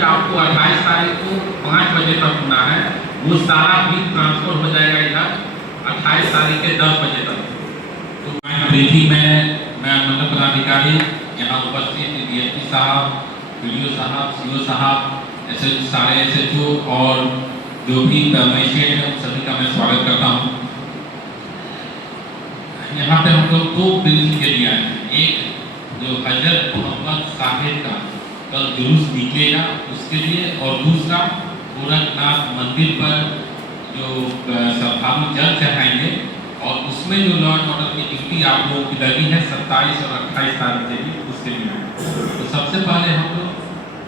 भी आपको 28 तारीख को 5 बजे तक होना है, वो सारा भी ट्रांसफर हो जाएगा इधर 28 तारीख के 10 बजे तक। तो मैं मंडल पदाधिकारी यहाँ उपस्थित डीएसपी साहब, वीडियो साहब, सीओ साहब, सारे SHO और जो भी मजिस्ट्रेट है सभी का मैं स्वागत करता हूँ। यहाँ पे हम लोग 2 बिल के लिए आए हैं। एक जो हजरत मोहम्मद साहिब का कल जुलूस निकलेगा उसके लिए, और दूसरा गोरखनाथ मंदिर पर जो श्रद्धालु जल चढ़ाएंगे और उसमें जो लॉ एंड ऑर्डर की ड्यूटी आप लोगों की लगी है 27 और 28 तारीख से भी, उसके लिए। तो सबसे पहले हम लोग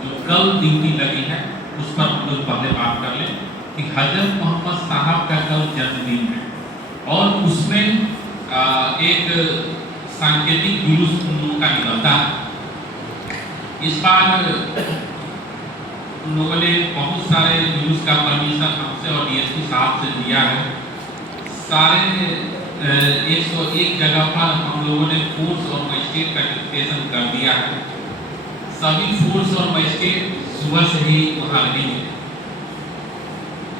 जो कल ड्यूटी लगी है उस पर हम लोग पहले बात कर लें कि हजरत मोहम्मद साहब का कल जन्मदिन है और उसमें एक सांकेतिक जुलूस उन लोगों का निकलता है। इस बार उन लोगों ने बहुत सारे जुलूस का परमिशन हमसे और डीएसपी साहब से लिया है। सारे 101 जगह पर हम लोगों ने फोर्स और मजिस्ट्रेट का डिक्टेशन कर दिया है। सभी फोर्स और मजिस्ट्रेट सुबह से ही वहाँ रहेंगे।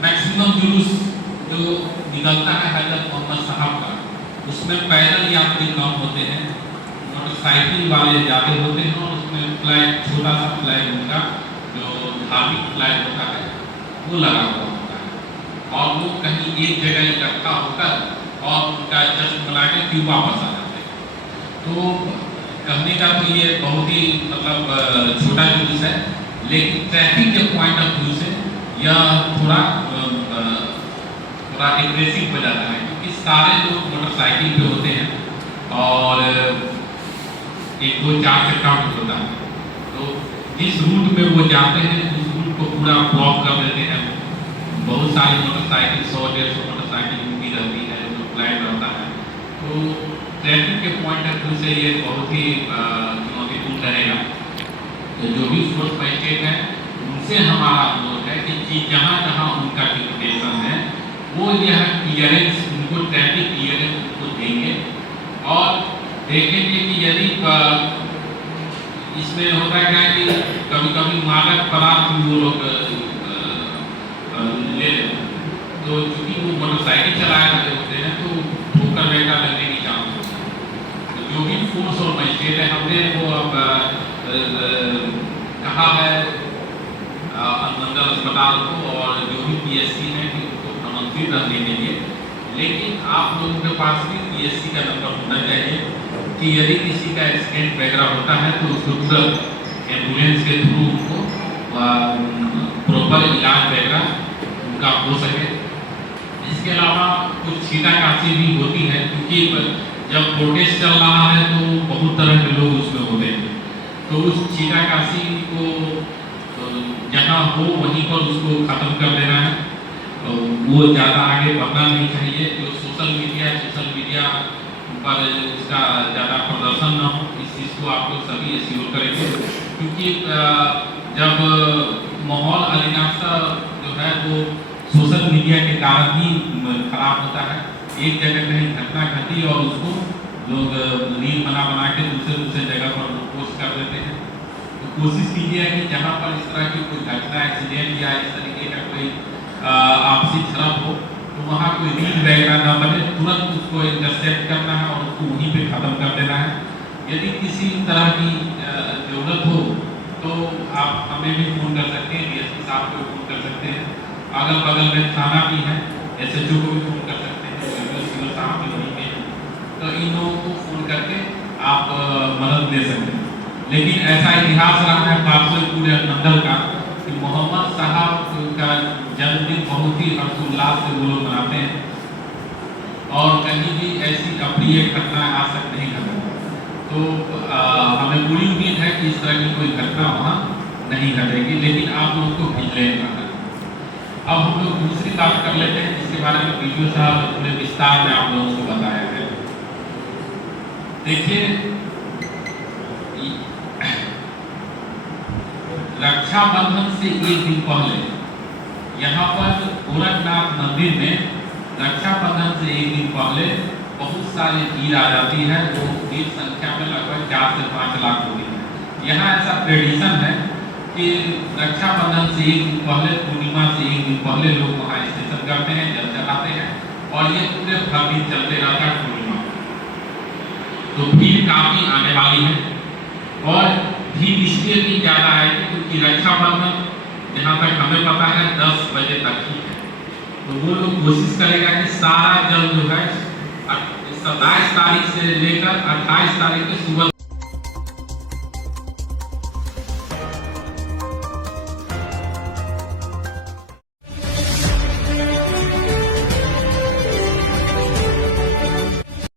मैक्सिमम जुलूस जो निकलता है हजरत मोहम्मद साहब का, उसमें पैदल यात्री कम होते हैं, मोटरसाइकिल वाले ज़्यादा होते हैं और उसमें फ्लैग, छोटा सा फ्लैग उनका जो धार्मिक फ्लैग होता है वो लगा हुआ होता है और वो कहीं एक जगह इकट्ठा होकर और उनका जश्न मना के फिर वापस आ जाते हैं। तो कहने का तो ये बहुत ही मतलब छोटा जुलूस है, लेकिन ट्रैफिक के पॉइंट ऑफ व्यू से यह थोड़ा एग्रेसिव हो जाता है, क्योंकि सारे लोग मोटरसाइकिल पे होते हैं और 1-2-4 चक्का भी होता है। तो जिस रूट में वो जाते हैं उस रूट को पूरा ब्लॉक कर देते हैं। बहुत सारी मोटरसाइकिल 100-150 मोटरसाइकिल उनकी रहती है, जो फ्लैग रहता है। तो ट्रैफिक के पॉइंट ऑफ व्यू से ये बहुत ही चुनौतीपूर्ण रहेगा। तो जो भी फोर्स मजिस्ट्रेट है उनसे हमारा अनुरोध है कि जहाँ जहाँ उनका डिक्टेशन है वो यह क्लियरेंस उनको, ट्रैफिक क्लियरेंस उनको देंगे और देखेंगे कि यदि इसमें होता है क्या कि कभी कभी मादक पदार्थ भी वो लोग ले लेते हैं। तो चूँकि वो मोटरसाइकिल चला रहे होते हैं तो ठोकर बेटा लगने की चांस होती है। तो जो भी फोर्स और मजिस्ट्रेट है हमने वो अब कहा है मंडल अस्पताल को और जो भी PSC है कि उनको आमंत्रित रहने के लिए, लेकिन आप लोगों के पास भी PSC का नंबर होना चाहिए कि यदि किसी का एक्सीडेंट वगैरह होता है तो उसको तुरंत एम्बुलेंस के थ्रू उनको प्रॉपर इलाज वगैरह उनका हो सके। इसके अलावा कुछ छींटाकाशी भी होती है, क्योंकि जब प्रोटेस्ट चल रहा है तो बहुत तरह के लोग उसमें होते हैं। तो उस छींटाकाशी को जहाँ हो वहीं पर उसको ख़त्म कर देना है। वो ज़्यादा आगे बढ़ना नहीं चाहिए। जो सोशल मीडिया पर उसका ज़्यादा प्रदर्शन ना हो, इस चीज़ को आप लोग सभी एश्योर करेंगे, क्योंकि जब माहौल अधिकांशतः जो है वो सोशल मीडिया के कारण ही खराब होता है। एक जगह कहीं घटना घटी और उसको लोग रील बना के दूसरे जगह पर पोस्ट कर देते हैं। तो कोशिश कीजिए कि जहाँ पर इस तरह की कोई घटना, एक्सीडेंट या इस तरीके का कोई आपसी झड़प हो तो वहाँ कोई रील वगैरह न बने, तुरंत उसको इंटरसेप्ट करना है और उसको वहीं पे ख़त्म कर देना है। यदि किसी तरह की ज़रूरत हो तो आप हमें भी फ़ोन कर सकते हैं, DSP साहब को फ़ोन कर सकते हैं, अगल बगल में थाना भी है, SHO को भी फ़ोन कर सकते हैं, सीओ साहब भी वहीं पे हैं। तो इन लोगों को फ़ोन करके आप मदद ले सकते हैं। लेकिन ऐसा इतिहास रहा है पार्सल पूरे मंडल का कि मोहम्मद साहब का जन्मदिन बहुत ही हर्षोल्लास से वो लोग मनाते हैं और कहीं भी ऐसी अप्रिय घटना आज तक नहीं घटी। तो हमें पूरी उम्मीद है कि इस तरह की कोई घटना वहाँ नहीं घटेगी, लेकिन आप लोगों को विजिलेंट रहना है। अब हम लोग दूसरी बात कर लेते हैं जिसके बारे में वीडियो साहब ने पूरे विस्तार में आप लोगों को बताया है। देखिए, रक्षाबंधन से एक दिन पहले यहाँ पर गोरखनाथ मंदिर में रक्षाबंधन से एक दिन पहले बहुत सारी भीड़ आ जाती है, जो भीड़ संख्या में लगभग 4 से 5 लाख होती है। यहाँ ऐसा ट्रेडिशन है कि रक्षाबंधन से एक दिन पहले, पूर्णिमा से एक दिन पहले लोग वहाँ स्टेशन करते हैं, जल जलाते हैं और ये पूरे भर दिन चलते रहता है पूर्णिमा। तो भीड़ काफी आने वाली है और भीड़ इसलिए भी ज्यादा है क्योंकि रक्षाबंधन जहाँ तक हमें पता है 10 बजे तक ही है। तो वो लोग कोशिश करेगा कि सारा जल जो है 27 तारीख से लेकर 28 तारीख की सुबह